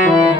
Thank uh you. -huh.